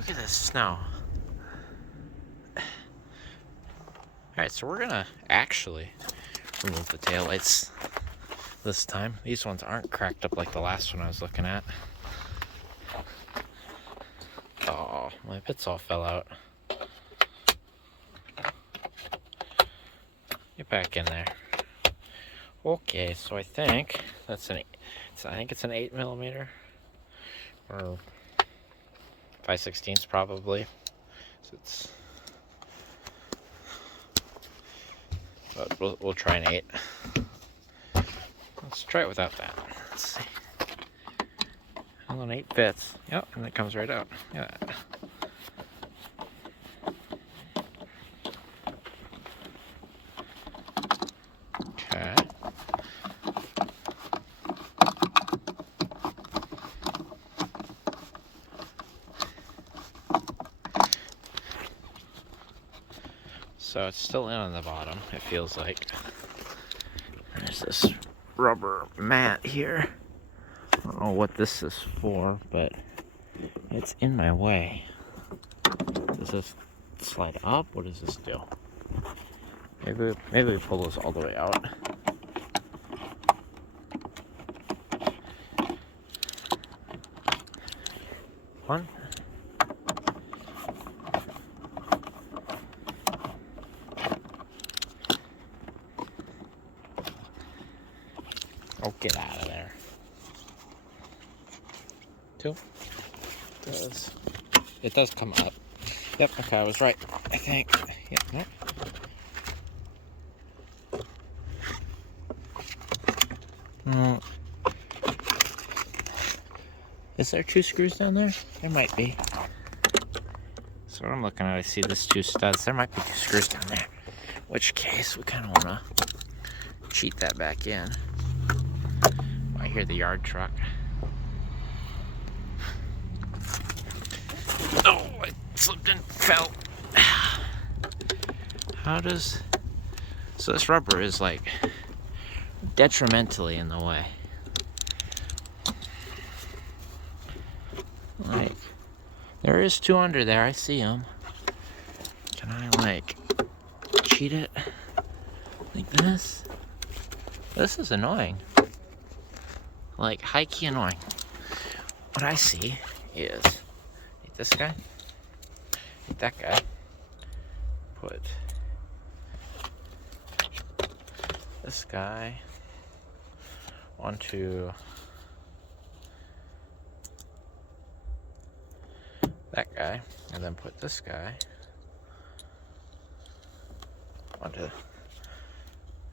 Look at this snow. Alright, so we're gonna actually remove the taillights this time. These ones aren't cracked up like the last one I was looking at. Oh, my bits all fell out. Get back in there. Okay, so I think that's I think it's an 8mm or 5/16 probably. So but we'll try an 8. Let's try it without that. Let's see. Well, an 8 fits. Yep, and it comes right out. Yeah. Okay. So it's still in on the bottom, it feels like. There's this rubber mat here. I don't know what this is for, but it's in my way. Does this slide up? What does this do? Maybe we pull this all the way out. One. Oh, get out of there. 2. It does come up. Yep, okay, I was right, I think. Yep, nope. Is there 2 screws down there? There might be. So what I'm looking at, I see this 2 studs. There might be 2 screws down there. In which case, we kind of want to cheat that back in. I hear the yard truck. Oh, I slipped and fell. How does... So this rubber is like detrimentally in the way. Like, there is 2 under there, I see them. Can I like cheat it like this? This is annoying. Like, high-key annoying. What I see is, take this guy, take that guy, put this guy onto that guy, and then put this guy onto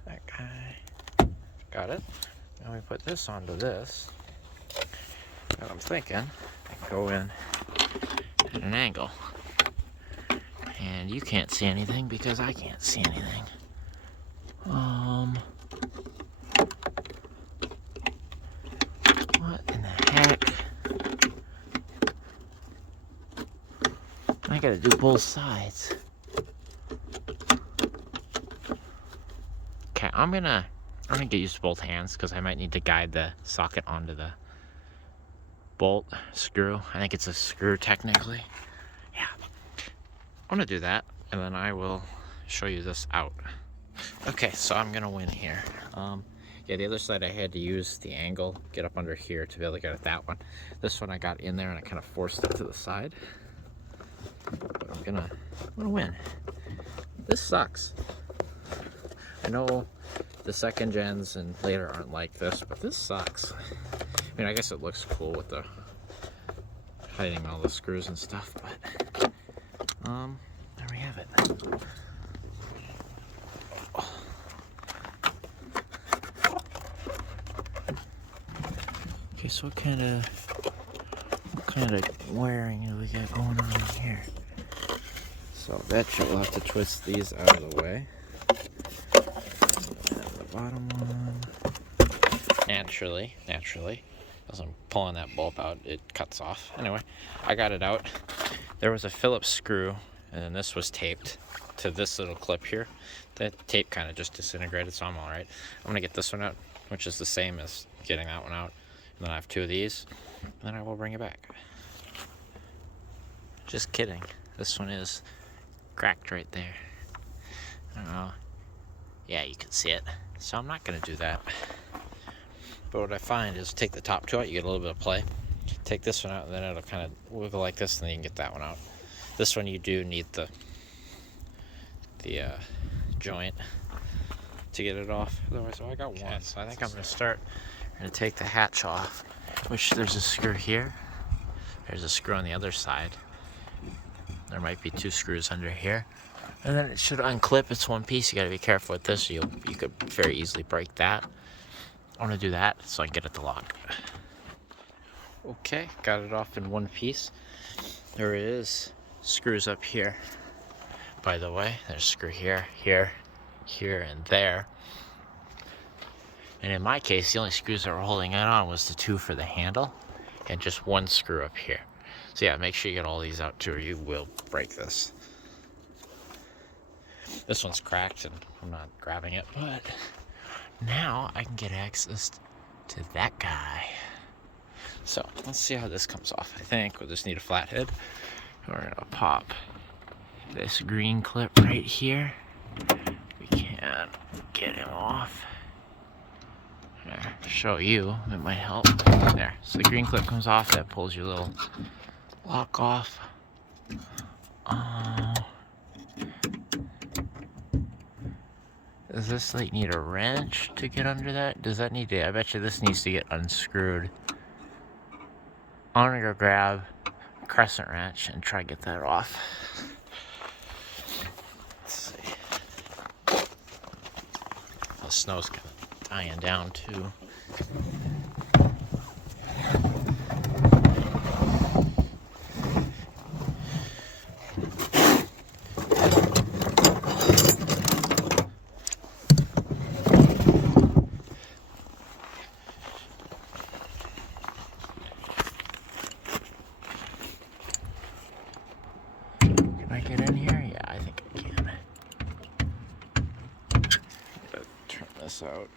that guy. Got it? Now we put this onto this. And I'm thinking I can go in at an angle. And you can't see anything because I can't see anything. What in the heck? I gotta do both sides. Okay, I'm gonna get used to both hands because I might need to guide the socket onto the bolt screw. I think it's a screw technically. Yeah. I'm gonna do that and then I will show you this out. Okay, so I'm gonna win here. Yeah, the other side I had to use the angle, get up under here to be able to get at that one. This one I got in there and I kind of forced it to the side. But I'm gonna win. This sucks. I know the second gens and later aren't like this, but this sucks. I mean, I guess it looks cool with the hiding all the screws and stuff, but there we have it. Okay, so what kind of wiring do we got going on here? So I bet you we'll have to twist these out of the way. And the bottom one. Naturally, as I'm pulling that bulb out, it cuts off. Anyway, I got it out. There was a Phillips screw, and then this was taped to this little clip here. The tape kind of just disintegrated, so I'm all right. I'm gonna get this one out, which is the same as getting that one out. And then I have 2 of these, and then I will bring it back. Just kidding. This one is cracked right there. I don't know. Yeah, you can see it. So I'm not gonna do that. But what I find is take the top two out, you get a little bit of play. Take this one out, and then it'll kind of wiggle like this, and then you can get that one out. This one you do need the joint to get it off. Otherwise, I got one. So I think I'm gonna take the hatch off, which there's a screw here. There's a screw on the other side. There might be 2 screws under here. And then it should unclip. It's one piece. You gotta be careful with this. You could very easily break that. I wanna do that so I can get it to lock. Okay, got it off in one piece. There is screws up here. By the way, there's a screw here, here, here, and there. And in my case, the only screws that were holding it on was the 2 for the handle and just 1 screw up here. So yeah, make sure you get all these out too, or you will break this. This one's cracked and I'm not grabbing it, but now I can get access to that guy. So let's see how this comes off. I think we'll just need a flathead. We're gonna pop this green clip right here. We can get him off. There, to show you, it might help. There, so the green clip comes off, that pulls your little lock off. Does this like need a wrench to get under that? Does that need to, I bet you this needs to get unscrewed. I'm gonna go grab a crescent wrench and try to get that off. Let's see. The snow's kind of dying down too. Get in here? Yeah, I think I can. Gotta turn this out.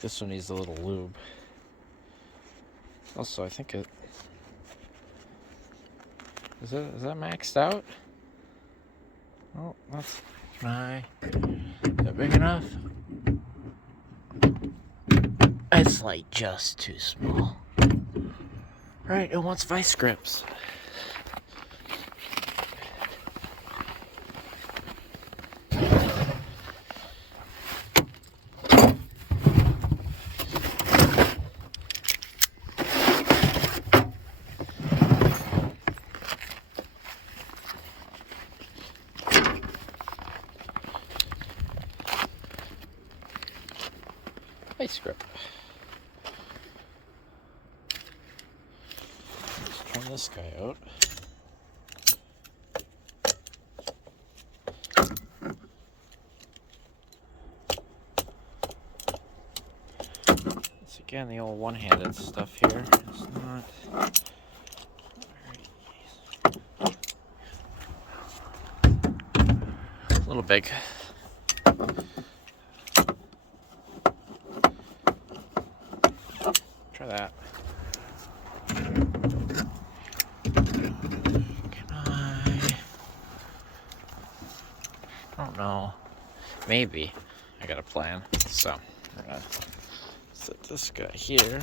This one needs a little lube. Also, I think it is that maxed out? Oh, that's my. Is that big enough? It's like just too small. Right, it wants vice grips. Vice grip. Let's turn this guy out. It's again the old one-handed stuff here. It's not a little big. Try that. I don't know. Maybe. I got a plan. So, I'm gonna set this guy here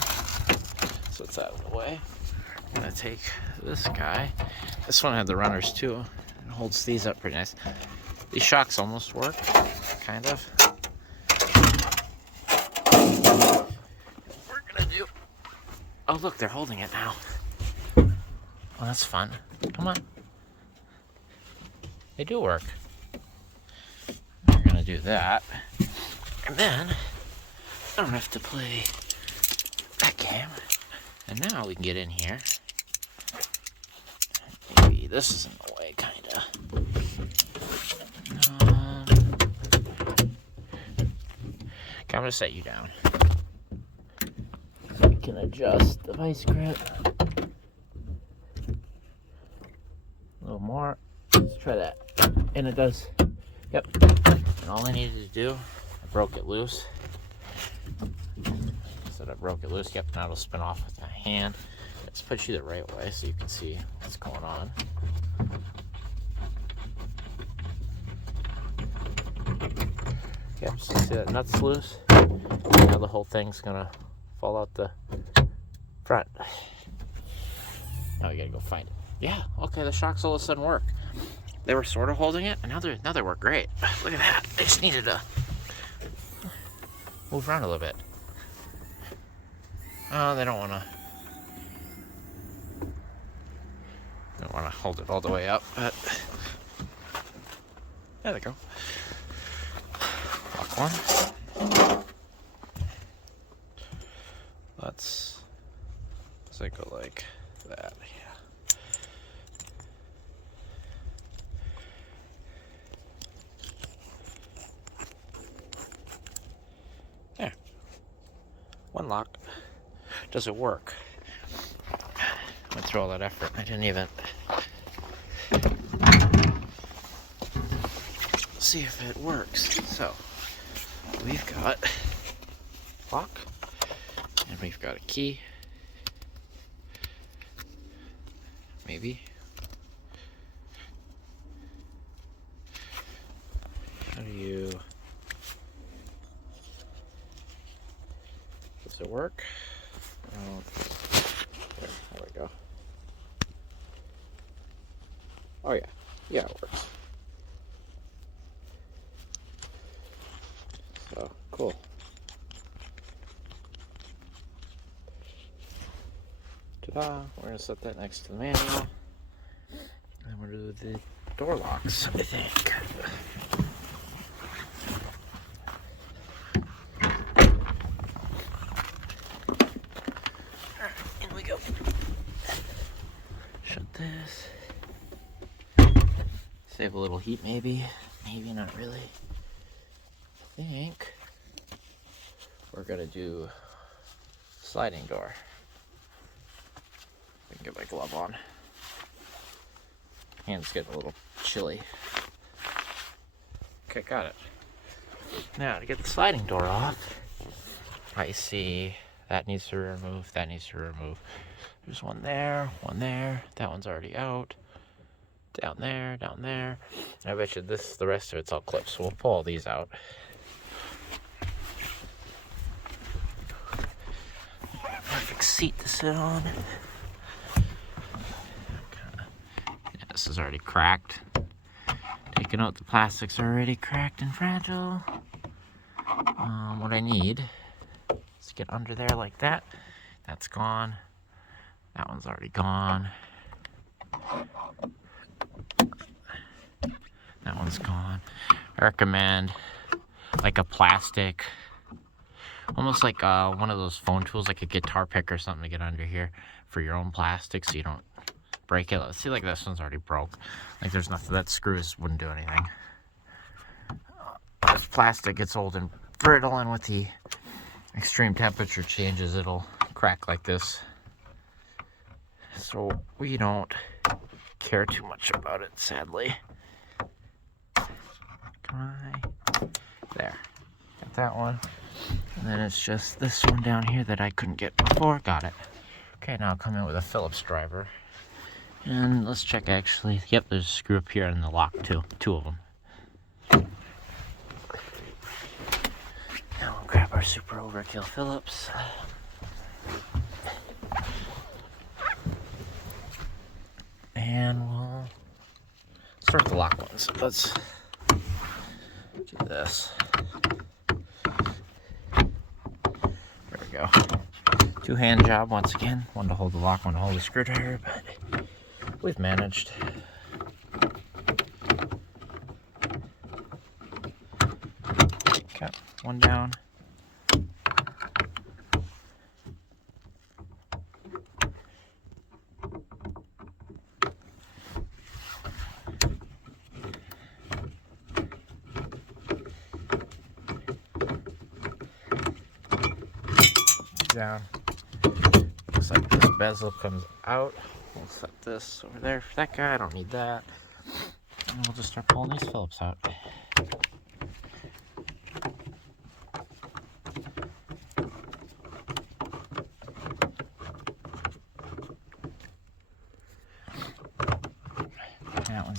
so it's out of the way. I'm gonna take this guy. This one had the runners too. It holds these up pretty nice. These shocks almost work, kind of. Oh, look, they're holding it now. Oh, that's fun. Come on. They do work. We're gonna do that. And then, I don't have to play that game. And now we can get in here. Maybe this is in the way, kinda. Okay, I'm gonna set you down. Can adjust the vice grip a little more. Let's try that. And it does. Yep. And all I needed to do, I broke it loose. So I broke it loose. Yep. Now it'll spin off with that hand. Let's put you the right way so you can see what's going on. Yep, so see that nut's loose? Now the whole thing's gonna fall out the front. Now we gotta go find it. Yeah, okay, the shocks all of a sudden work. They were sort of holding it, and now they work great. Look at that. They just needed to move around a little bit. Oh, they don't wanna hold it all the way up, but there they go. Lock one. Let's go like that. Yeah. There. One lock. Does it work? I went through all that effort. I didn't even see if it works. So we've got lock, and we've got a key. Maybe. How do you... Does it work? There we go. Oh yeah. Yeah, it works. So, cool. Ta-da! We're going to set that next to the manual. And we're going to do the door locks, I think. Alright, in we go. Shut this. Save a little heat, maybe. Maybe not really. I think we're going to do sliding door. I can get my glove on. Hand's getting a little chilly. Okay, got it. Now, to get the sliding door off, I see that needs to remove, that needs to remove. There's one there, that one's already out. Down there, down there. I bet you the rest of it's all clipped, so we'll pull all these out. Perfect seat to sit on. Yeah, this is already cracked. Taking out the plastic's already cracked and fragile. What I need is to get under there like that. That's gone. That one's already gone. That one's gone. I recommend like a plastic, almost like one of those phone tools, like a guitar pick or something to get under here for your own plastic so you don't break it. Let's see, like this one's already broke. Like there's nothing, that screws wouldn't do anything. If plastic gets old and brittle, and with the extreme temperature changes, it'll crack like this. So we don't care too much about it, sadly. There. Got that one. And then it's just this one down here that I couldn't get before. Got it. Okay, now I'll come in with a Phillips driver. And let's check actually. Yep, there's a screw up here in the lock too. Two of them. Now we'll grab our super overkill Phillips. And we'll start the lock ones. Let's do this. There we go. Two-hand job once again. One to hold the lock, one to hold the screwdriver, but we've managed. Okay, one down. Down. Looks like this bezel comes out. We'll set this over there for that guy. I don't need that. And we'll just start pulling these Phillips out.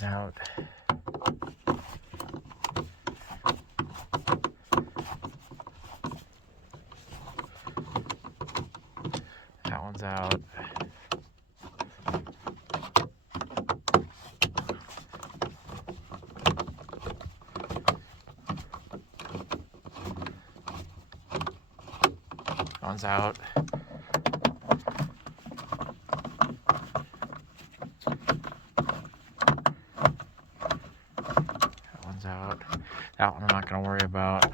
out. That one's out. That one's out. That one's out. That one I'm not going to worry about.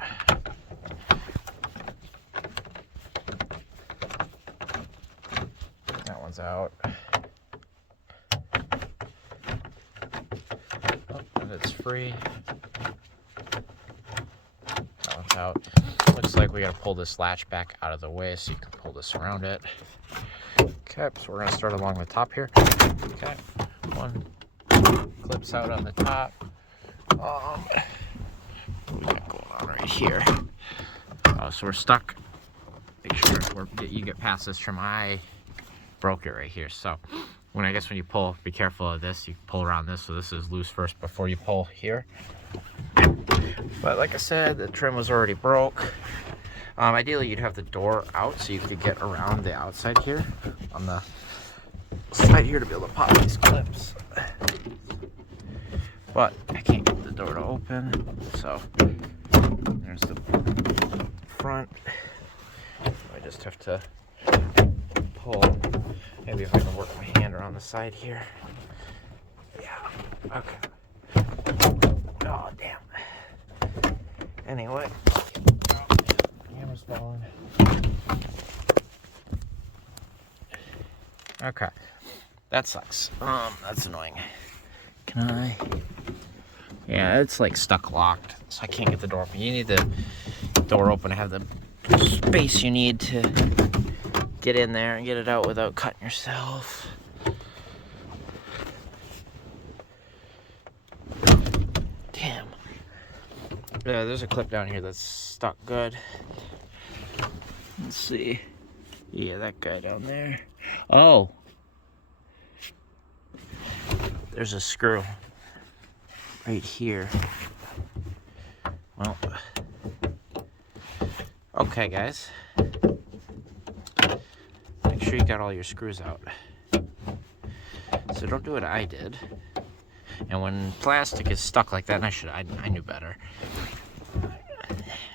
That one's out. Oh, and it's free. That one's out. Looks like we got to pull this latch back out of the way so you can pull this around it. Okay, so we're going to start along the top here. Okay, one clips out on the top. What do we got going on right here? So we're stuck. Make sure you get past this trim. I broke it right here. So when you pull, be careful of this. You pull around this, so this is loose first before you pull here. But like I said, the trim was already broke. Ideally, you'd have the door out so you could get around the outside here on the side here to be able to pop these clips. But I can't get the door to open, so there's the front. I just have to pull. Maybe if I can work my hand around the side here. Yeah, okay. Oh, damn. Anyway. Camera's falling. Okay. That sucks. That's annoying. Can I? Yeah, it's like stuck locked, so I can't get the door open. You need the door open to have the space you need to get in there and get it out without cutting yourself. Damn. Yeah, there's a clip down here that's stuck good. Let's see. Yeah, that guy down there. Oh. There's a screw right here. Well, okay, guys. Make sure you got all your screws out. So don't do what I did. And when plastic is stuck like that, and I knew better.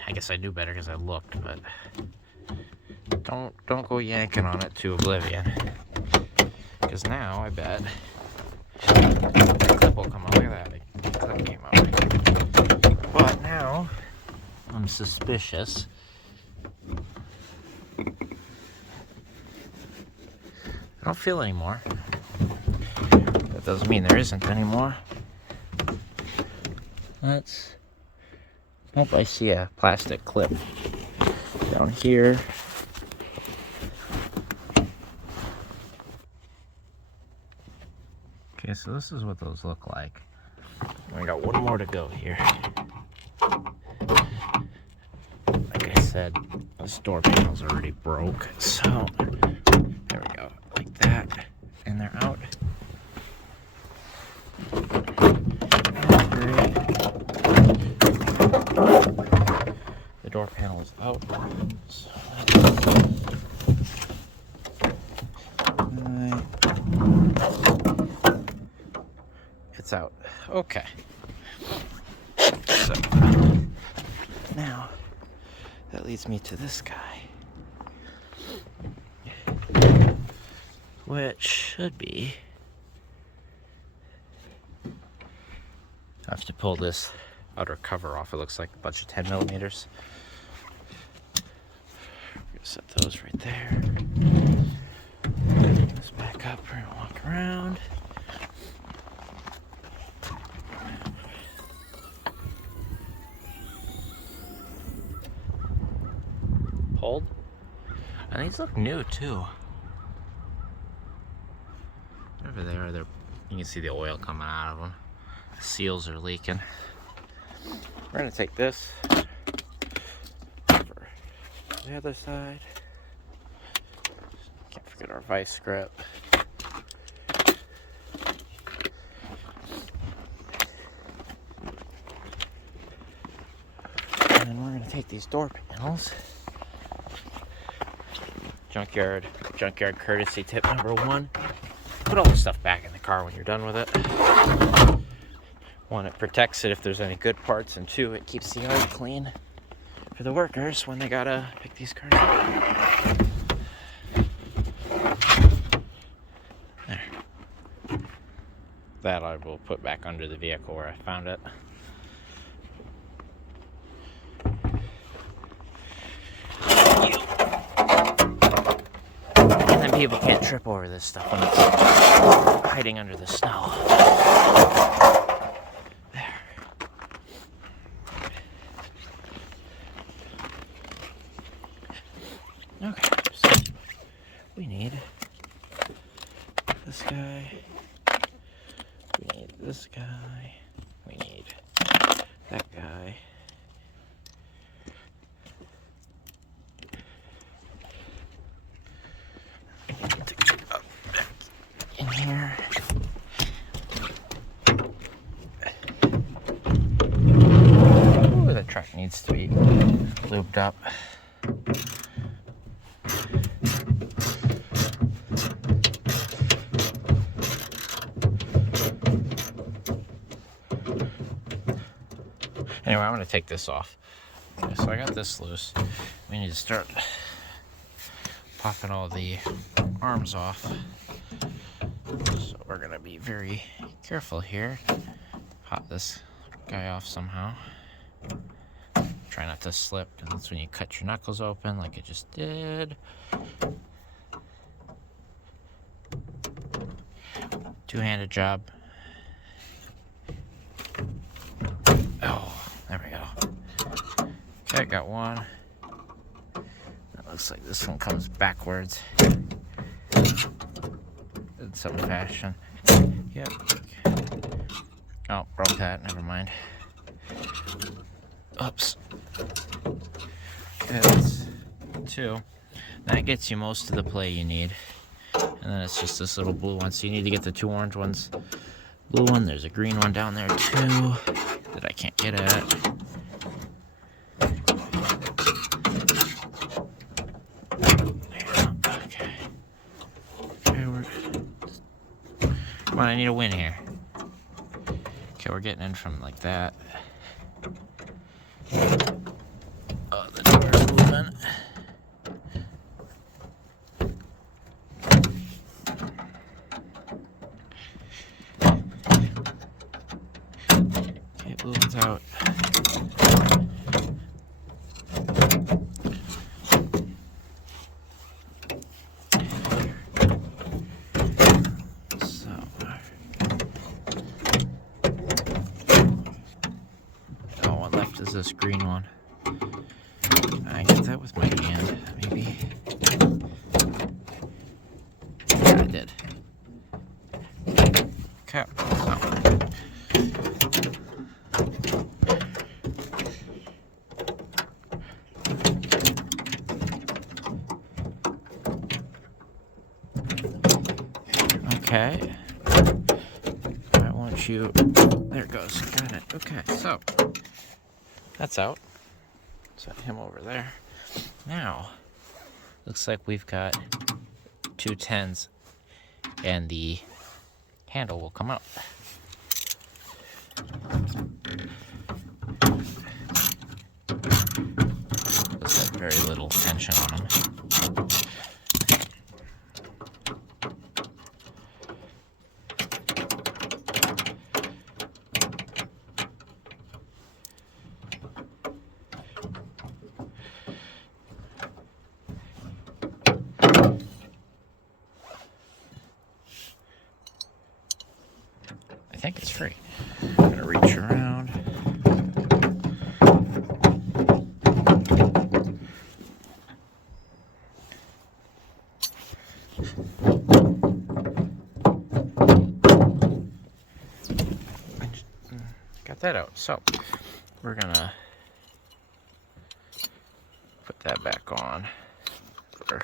I guess I knew better because I looked, but don't go yanking on it to oblivion. Because now I bet the clip will come out. Look at that, the clip came out. But now I'm suspicious. I don't feel anymore. That doesn't mean there isn't anymore. Let's. Oh, I see a plastic clip down here. Okay, so this is what those look like. I got one more to go here. Like I said, this door panel's already broke, so there we go, like that, and they're out. The door panel is out. So it's out. Okay. So now that leads me to this guy, which should be. I have to pull this outer cover off. It looks like a bunch of 10mm. We're gonna set those right there. Bring this back up. We're gonna walk around. Pulled. And these look new too. Over there, you can see the oil coming out of them. The seals are leaking. We're gonna take this over the other side. Can't forget our vice grip. take these door panels. Junkyard courtesy tip number 1. Put all the stuff back in the car when you're done with it. 1, it protects it if there's any good parts, and 2, it keeps the yard clean for the workers when they gotta pick these cars up. There. That I will put back under the vehicle where I found it. And then people can't trip over this stuff when it's hiding under the snow. There. Okay, so we need this guy. We need this guy. We need that guy. To get up back in here. Ooh, the truck needs to be lubed up. Anyway, I'm going to take this off. Okay, so I got this loose. We need to start popping all the arms off. So we're going to be very careful here. Pop this guy off somehow. Try not to slip, because that's when you cut your knuckles open like I just did. Two-handed job. Oh, there we go. Okay, got one. That looks like this one comes backwards in some fashion. Yep. Oh, broke that. Never mind. Oops. Okay, that's 2. That gets you most of the play you need. And then it's just this little blue one. So you need to get the 2 orange ones. Blue one. There's a green one down there too that I can't get at. Okay. Okay, come on, I need a win here. Okay, we're getting in from like that. Oh, the door's moving. Okay, blue one's out. Is this green one? I get that with my hand, maybe. Yeah, I did. Okay. Okay. I want you. There it goes. Got it. Okay, so. That's out. Set him over there. Now, looks like we've got 2 10s and the handle will come out. Looks like very little tension on them. I think it's free. I'm gonna reach around. Got that out. So we're gonna put that back on for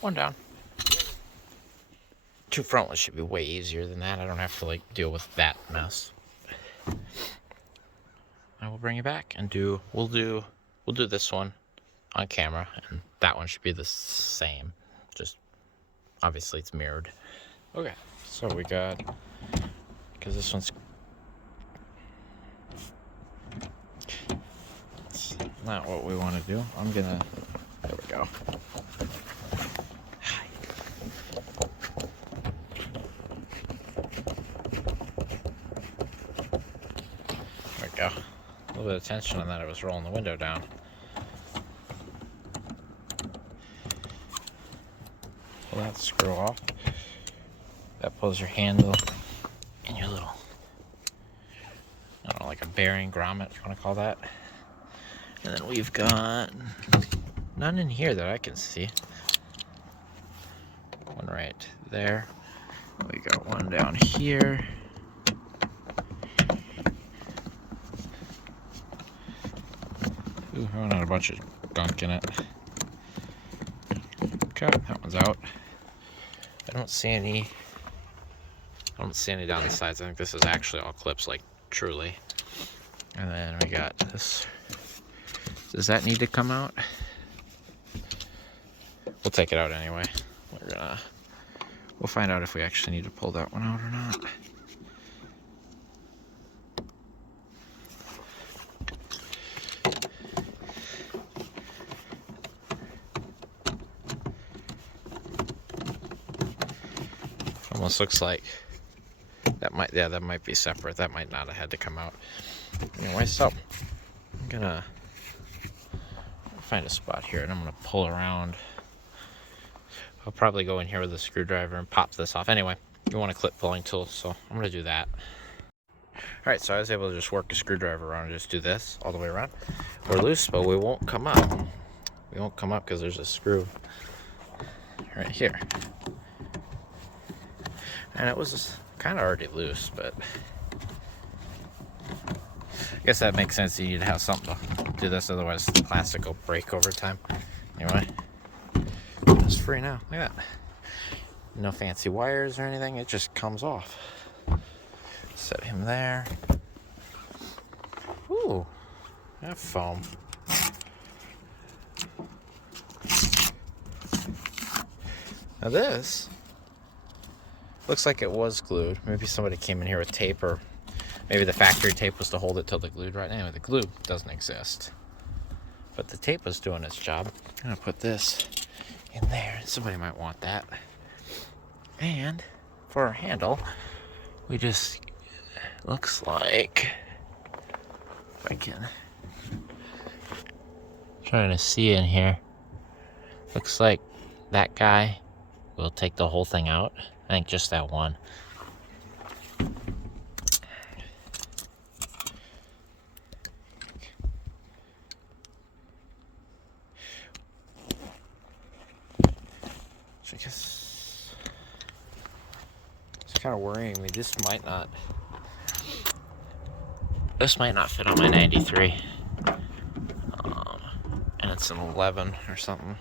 one down. 2 frontless should be way easier than that. I don't have to like deal with that mess. I will bring you back and we'll do this one on camera, and that one should be the same. Just obviously it's mirrored. Okay, so we got, because this one's not what we want to do. There we go. There we go. A little bit of tension on that. I was rolling the window down. Pull that screw off. That pulls your handle and your little, I don't know, like a bearing grommet, if you want to call that. And then we've got none in here that I can see. One right there. We got one down here. Ooh, I got a bunch of gunk in it. Okay, that one's out. I don't see any down the sides. I think this is actually all clips, like truly. And then we got this. Does that need to come out? We'll take it out anyway. We'll find out if we actually need to pull that one out or not. Almost looks like that might be separate. That might not have had to come out. Anyway, so I'm gonna find a spot here and I'm gonna pull around. I'll probably go in here with a screwdriver and pop this off. Anyway, you want a clip pulling tool, so I'm gonna do that. Alright, so I was able to just work a screwdriver around and just do this all the way around. We're loose, but we won't come up. We won't come up because there's a screw right here. And it was kind of already loose, but I guess that makes sense. You need to have something to do this, otherwise the plastic will break over time. Anyway, it's free now. Look at that. No fancy wires or anything. It just comes off. Set him there. Ooh, that foam. Now this looks like it was glued. Maybe somebody came in here with tape, or maybe the factory tape was to hold it till the glued right. Anyway, the glue doesn't exist, but the tape was doing its job. I'm gonna put this in there. Somebody might want that. And for our handle, we just, looks like, if I can, trying to see in here, looks like that guy will take the whole thing out. I think just that one. So I guess it's kind of worrying me. This might not fit on my 93. And it's an 11 or something.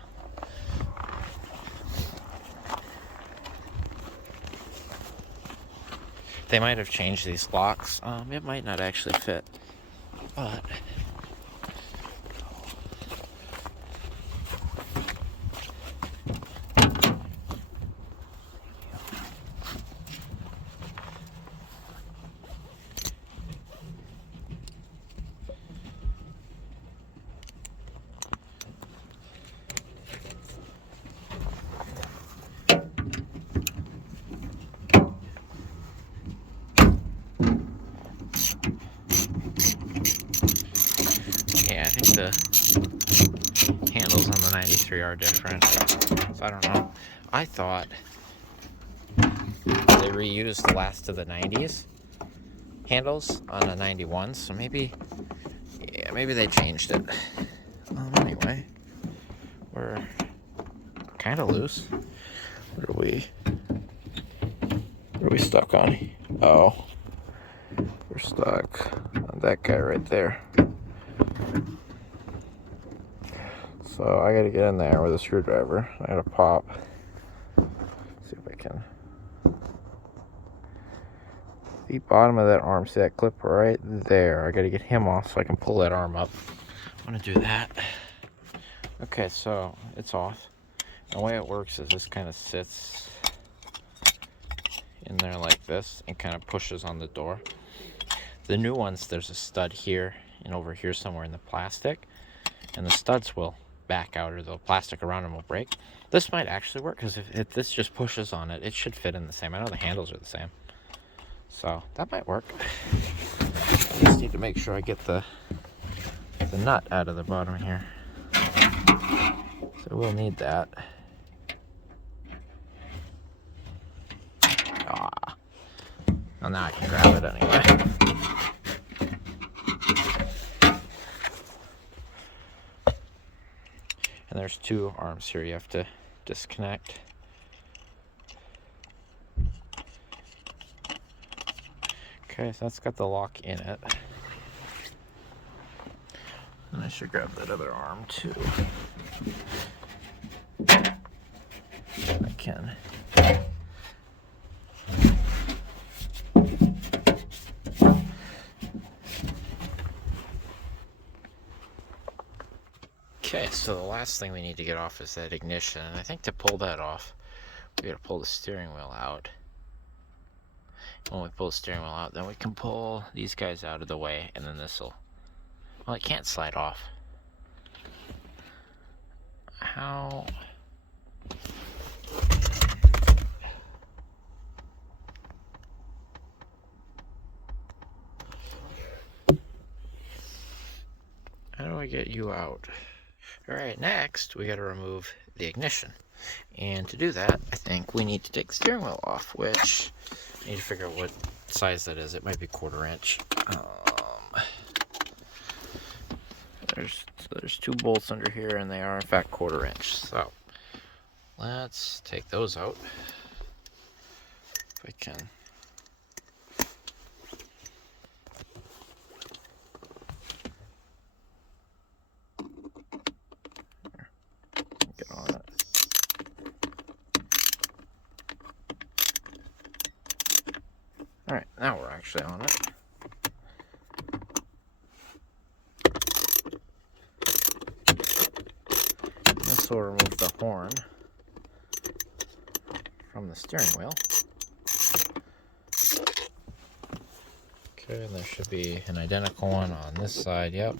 They might have changed these locks. It might not actually fit, but yeah, I think the handles on the 93 are different. So I don't know. I thought they reused the last of the 90s handles on the 91s, so maybe they changed it. Anyway, we're kind of loose. What are we stuck on? Oh, we're stuck on that guy right there. So I gotta get in there with a screwdriver. I gotta pop the bottom of that arm. See that clip right there? I gotta get him off so I can pull that arm up. I'm gonna do that. Okay, so it's off. The way it works is this kind of sits in there like this and kind of pushes on the door. The new ones, there's a stud here and over here somewhere in the plastic, and the studs will back out or the plastic around them will break. This might actually work because if this just pushes on it, it should fit in the same. I know the handles are the same, so that might work. I just need to make sure I get the nut out of the bottom here, so we'll need that. Well, now I can grab it anyway. And there's two arms here you have to disconnect. Okay, so that's got the lock in it. And I should grab that other arm too. I can. Okay, so the last thing we need to get off is that ignition, and I think to pull that off, we gotta pull the steering wheel out. When we pull the steering wheel out, then we can pull these guys out of the way, and then this'll, well, it can't slide off. How? How do I get you out? Alright, next we gotta remove the ignition. And to do that, I think we need to take the steering wheel off, which I need to figure out what size that is. It might be 1/4 inch. There's 2 bolts under here, and they are in fact 1/4 inch. So let's take those out. If I can. Get on it. Alright, now we're actually on it. This will remove the horn from the steering wheel. Okay, and there should be an identical one on this side. Yep.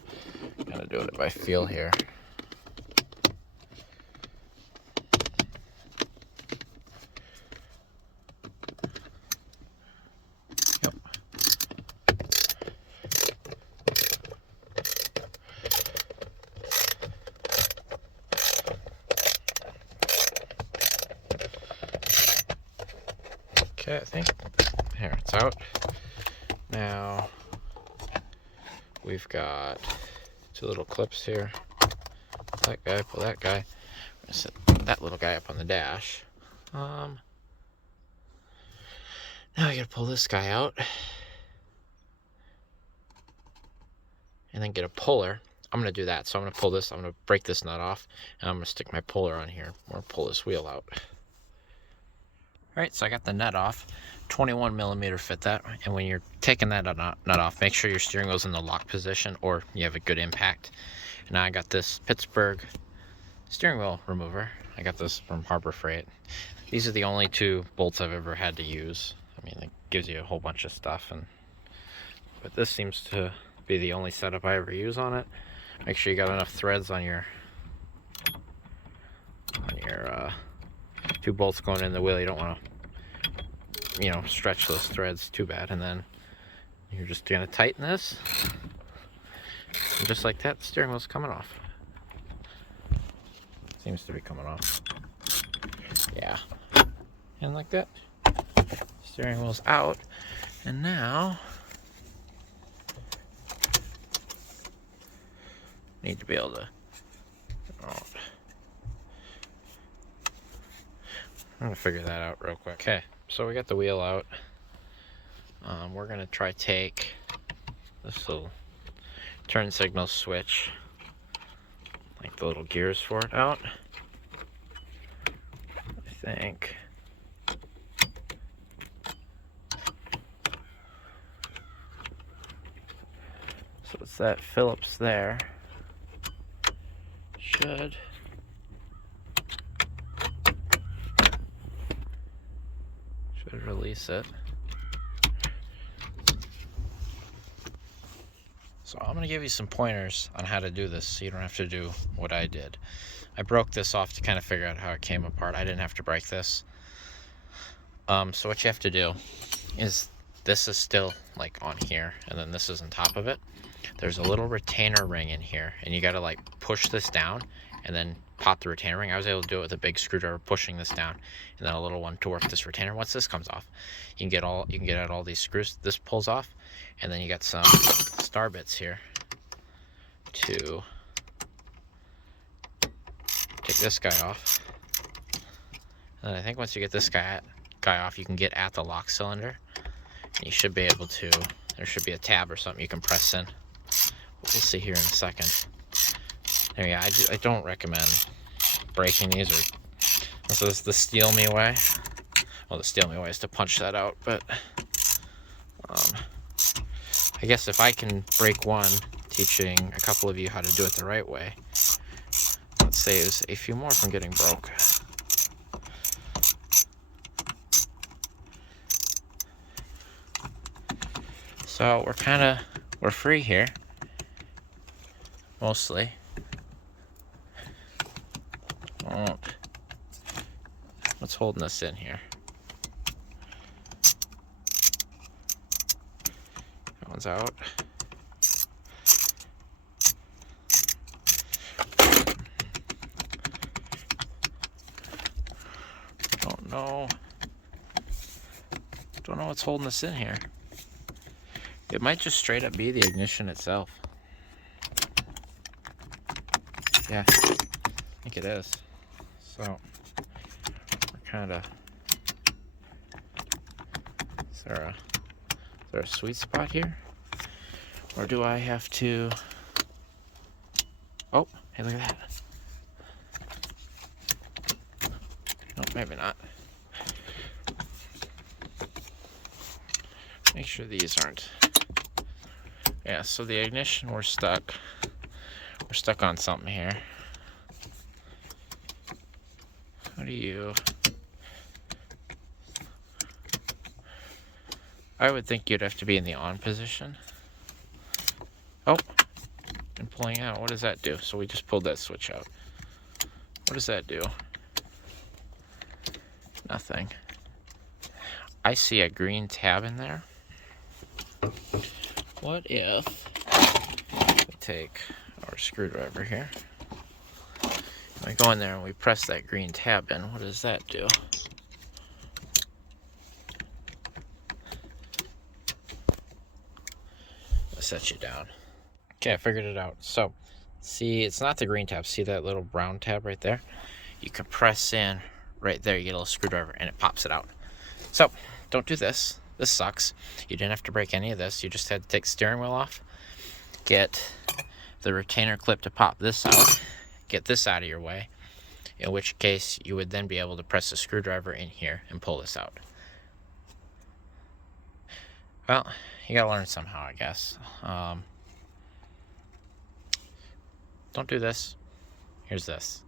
Gotta do it by feel here. Yep. Okay, I think here it's out. Now we've got 2 little clips here. Pull that guy, pull that guy. I'm gonna set that little guy up on the dash. Now I gotta pull this guy out and then get a puller. I'm gonna do that. So I'm gonna pull this, I'm gonna break this nut off, and I'm gonna stick my puller on here. I'm gonna pull this wheel out. Alright, so I got the nut off. 21mm fit that, and when you're taking that nut off, make sure your steering wheel's in the lock position or you have a good impact. And now I got this Pittsburgh steering wheel remover. I got this from Harbor Freight. These are the only 2 bolts I've ever had to use. I mean, it gives you a whole bunch of stuff, but this seems to be the only setup I ever use on it. Make sure you got enough threads on your 2 bolts going in the wheel. You don't want to, you know, stretch those threads too bad. And then you're just going to tighten this. And just like that, the steering wheel's coming off. Seems to be coming off. Yeah. And like that, steering wheel's out. And now need to be able to, I'm gonna figure that out real quick. Okay, so we got the wheel out. We're gonna try take this little turn signal switch, like the little gears for it, out. I think. that Phillips there should release it. So I'm going to give you some pointers on how to do this so you don't have to do what I did. I broke this off to kind of figure out how it came apart. I didn't have to break this. So what you have to do is, this is still like on here, and then this is on top of it. There's a little retainer ring in here, and you got to like push this down and then pop the retainer ring. I was able to do it with a big screwdriver, pushing this down, and then a little one to work this retainer. Once this comes off, you can get out all these screws. This pulls off, and then you got some star bits here to take this guy off. And I think once you get this guy off, you can get at the lock cylinder, and you should be able to. There should be a tab or something you can press in. We'll see here in a second. There you go. I don't recommend breaking these, or this is the steal me way. Well, the steal me way is to punch that out, but I guess if I can break one, teaching a couple of you how to do it the right way, that saves a few more from getting broke. So we're free here, mostly. What's holding us in here? That one's out. Don't know what's holding us in here. It might just straight up be the ignition itself. Yeah, I think it is. So we're kind of. Is there a sweet spot here, or do I have to? Oh, hey, look at that. No, maybe not. Make sure these aren't. Yeah, so the ignition, we're stuck. We're stuck on something here. How do you... I would think you'd have to be in the on position. Oh, and pulling out. What does that do? So we just pulled that switch out. What does that do? Nothing. I see a green tab in there. What if we take our screwdriver here, and we go in there and we press that green tab in? What does that do? I'll set you down. Okay, I figured it out. So, see, it's not the green tab. See that little brown tab right there? You can press in right there. You get a little screwdriver and it pops it out. So, don't do this. This sucks. You didn't have to break any of this. You just had to take the steering wheel off, get the retainer clip to pop this out, get this out of your way, in which case you would then be able to press the screwdriver in here and pull this out. Well, you gotta learn somehow, I guess. Don't do this. Here's this.